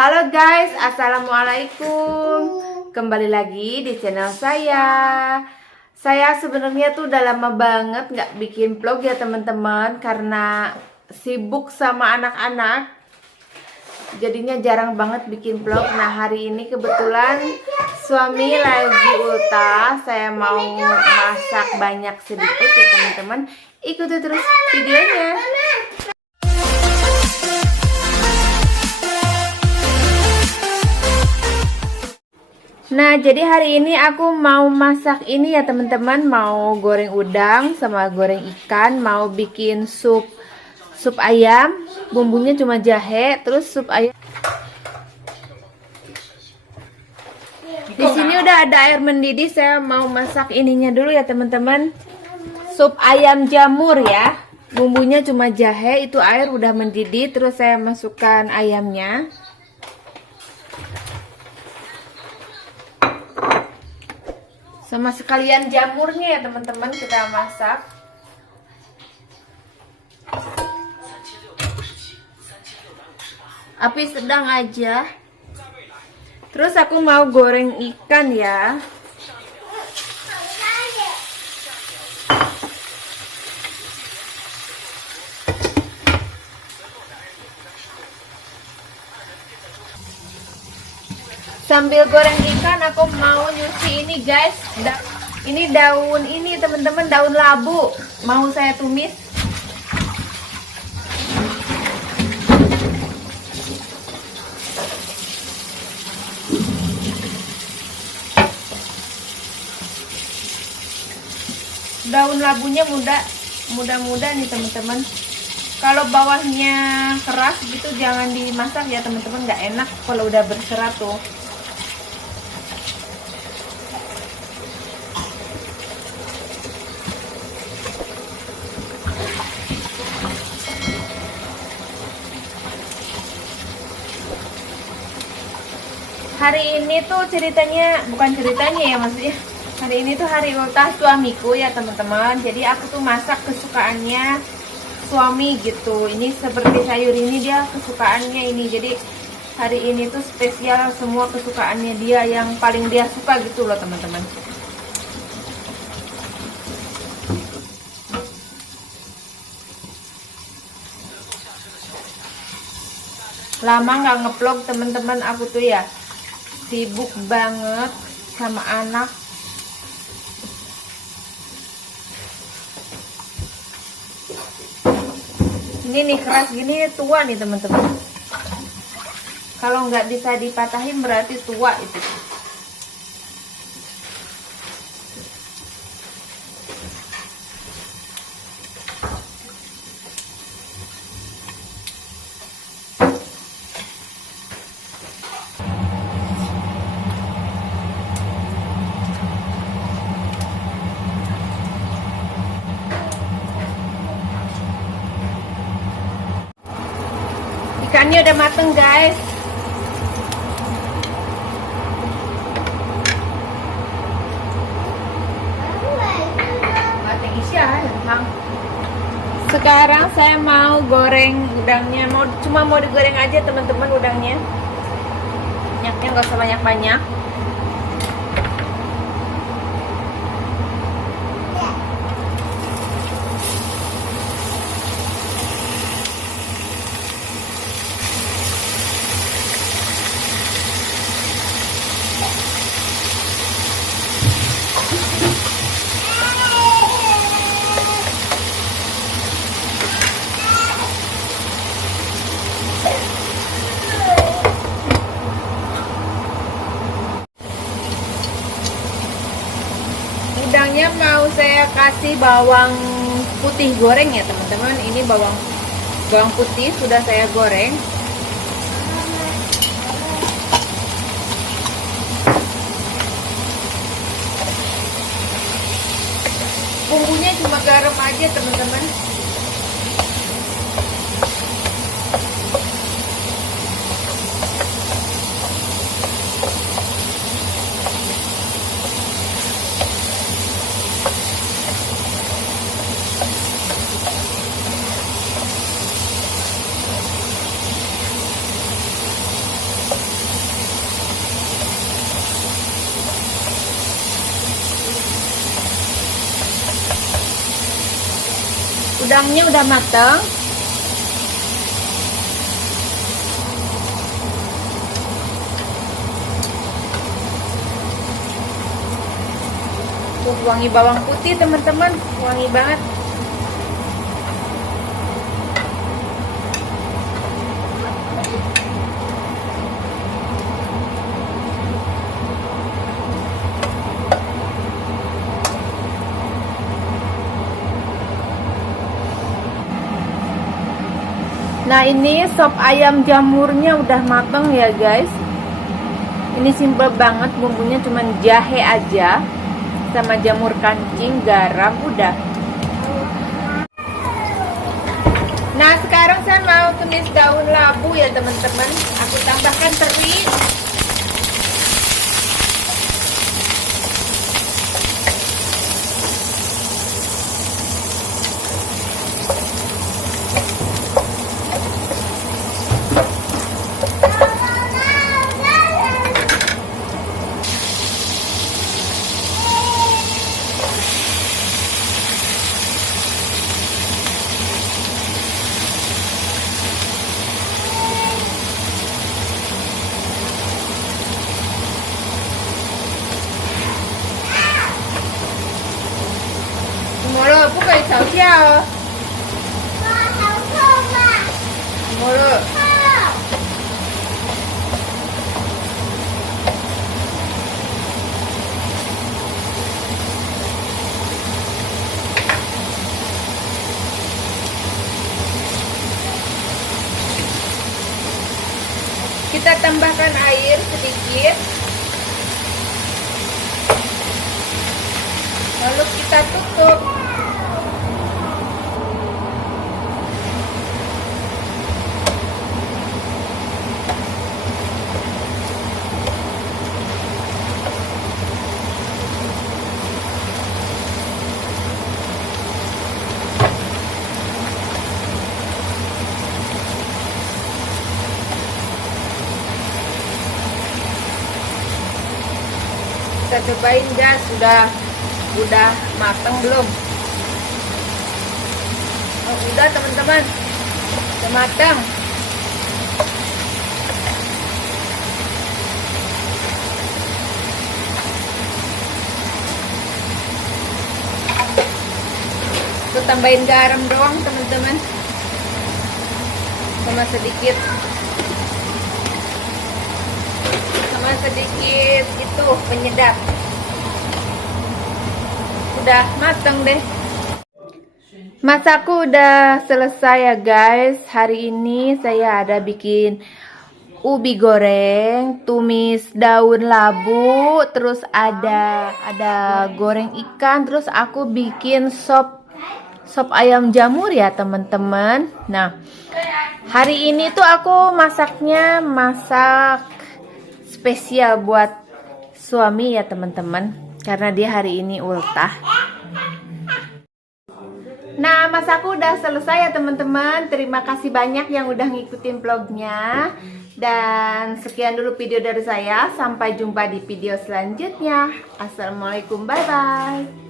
Halo guys, assalamualaikum. Kembali lagi di channel saya. Saya sebenarnya tuh udah lama banget nggak bikin vlog ya teman-teman, karena sibuk sama anak-anak. Jadinya jarang banget bikin vlog. Nah hari ini kebetulan suami lagi ultah. Saya mau masak banyak sedikit ya teman-teman. Ikuti terus videonya. Nah, jadi hari ini aku mau masak ini ya teman-teman, mau goreng udang sama goreng ikan, mau bikin sup ayam, bumbunya cuma jahe, terus sup ayam. Di sini udah ada air mendidih, saya mau masak ininya dulu ya teman-teman. Sup ayam jamur ya. Bumbunya cuma jahe, itu air udah mendidih, terus saya masukkan ayamnya. Sama sekalian jamurnya ya teman-teman kita masak. Api sedang aja. Terus aku mau goreng ikan ya. Sambil goreng ikan aku mau nyuci ini guys. Ini daun ini teman-teman, daun labu. Mau saya tumis. Daun labunya muda-muda nih teman-teman. Kalau bawahnya keras gitu jangan dimasak ya teman-teman, nggak enak kalau udah berserat tuh. Hari ini tuh bukan ceritanya ya, maksudnya hari ini tuh hari ultah suamiku ya teman-teman. Jadi aku tuh masak kesukaannya suami gitu. Ini seperti sayur ini dia kesukaannya ini. Jadi hari ini tuh spesial, semua kesukaannya dia yang paling dia suka gitu loh teman-teman. Lama nggak ngevlog teman-teman, aku tuh ya sibuk banget sama anak. Ini nih keras gini tua nih teman-teman. Kalau nggak bisa dipatahin berarti tua itu. Ikannya udah mateng guys. Sekarang saya mau goreng udangnya. Cuma mau digoreng aja teman-teman udangnya. Minyaknya nggak usah banyak-banyak. Udangnya mau saya kasih bawang putih goreng ya teman-teman. Ini bawang putih sudah saya goreng. Bumbunya cuma garam aja teman-teman. udangnya udah matang. Wangi bawang putih teman-teman, wangi banget. Nah, ini sop ayam jamurnya udah mateng ya guys. Ini simple banget, bumbunya cuman jahe aja sama jamur kancing, garam, udah. Nah, sekarang saya mau tumis daun labu ya teman-teman. Aku tambahkan teri. Molo,不可以吵架哦。Molo. Kita tambahkan air sedikit. Lalu kita tutup. Kita cobain guys, udah matang belum? Oh, udah teman-teman, udah matang. Aku tambahin garam doang teman-teman, sama sedikit itu penyedap. Udah mateng deh. Masakku udah selesai ya guys. Hari ini saya ada bikin ubi goreng, tumis daun labu, terus ada goreng ikan, terus aku bikin sop ayam jamur ya teman-teman. Nah, hari ini tuh aku masak spesial buat suami ya teman-teman, karena dia hari ini ultah. Nah, masakku udah selesai ya teman-teman. Terima kasih banyak yang udah ngikutin vlognya. Dan sekian dulu video dari saya. Sampai jumpa di video selanjutnya. Assalamualaikum, bye-bye.